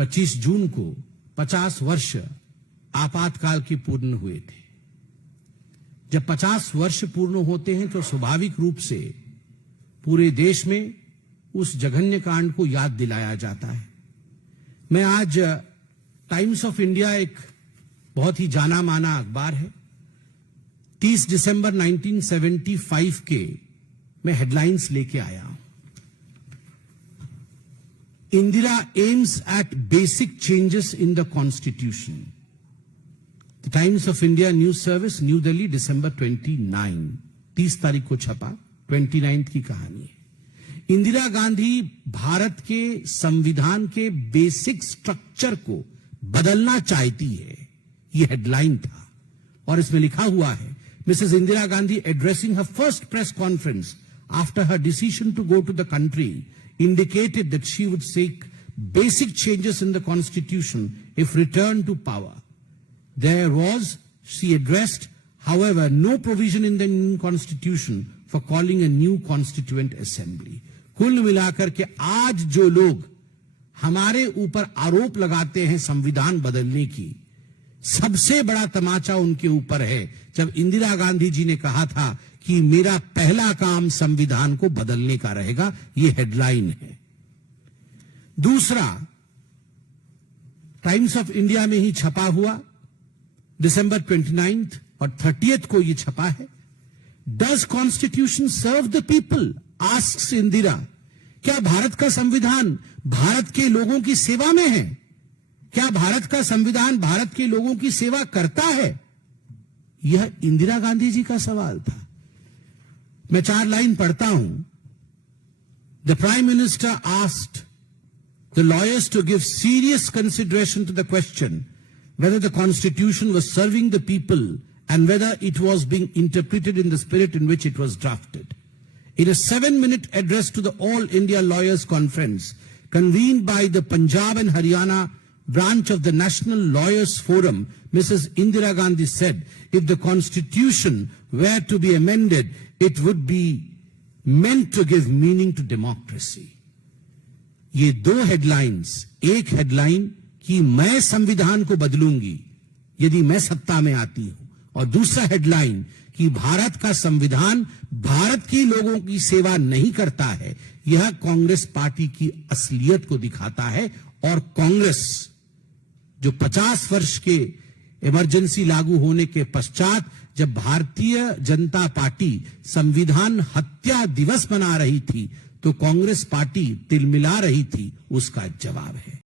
25 जून को 50 वर्ष आपातकाल के पूर्ण हुए थे। जब 50 वर्ष पूर्ण होते हैं तो स्वाभाविक रूप से पूरे देश में उस जघन्य कांड को याद दिलाया जाता है। मैं आज टाइम्स ऑफ इंडिया एक बहुत ही जाना माना अखबार है, 30 दिसंबर 1975 के मैं हेडलाइंस लेके आया हूं। Indira aims at basic changes in the constitution. The Times of India news service, New Delhi, दिसंबर 30 तारीख को छपा। 29 की कहानी है। इंदिरा गांधी भारत के संविधान के बेसिक स्ट्रक्चर को बदलना चाहती है, यह हेडलाइन था। और इसमें लिखा हुआ है, Mrs. Indira Gandhi addressing her first press conference after her decision to go to the country indicated that she would seek basic changes in the constitution if returned to power. There was, she addressed, however, no provision in the new constitution for calling a new constituent assembly. कुल मिलाकर के आज जो लोग हमारे ऊपर आरोप लगाते हैं संविधान बदलने की, सबसे बड़ा तमाचा उनके ऊपर है जब इंदिरा गांधी जी ने कहा था कि मेरा पहला काम संविधान को बदलने का रहेगा। यह हेडलाइन है। दूसरा, टाइम्स ऑफ इंडिया में ही छपा हुआ, दिसंबर 29 और 30 को यह छपा है। Does constitution serve the people, asks Indira. क्या भारत का संविधान भारत के लोगों की सेवा में है? क्या भारत का संविधान भारत के लोगों की सेवा करता है? यह इंदिरा गांधी जी का सवाल था। मैं 4 लाइन पढ़ता हूं। The prime minister asked the lawyers to give serious consideration to the question whether the constitution was serving the people and whether it was being interpreted in the spirit in which it was drafted. In a 7-minute address to the All India Lawyers Conference convened by the Punjab and Haryana branch of the National Lawyers Forum, Mrs. Indira Gandhi said, if the constitution were to be amended, it would be meant to give meaning to democracy. ये 2 headlines, एक headline कि मैं संविधान को बदलूंगी यदि मैं सत्ता में आती हूं, और दूसरा हेडलाइन कि भारत का संविधान भारत के लोगों की सेवा नहीं करता है। यह कांग्रेस पार्टी की असलियत को दिखाता है। और कांग्रेस जो 50 वर्ष के इमरजेंसी लागू होने के पश्चात जब भारतीय जनता पार्टी संविधान हत्या दिवस मना रही थी तो कांग्रेस पार्टी तिलमिला रही थी, उसका जवाब है।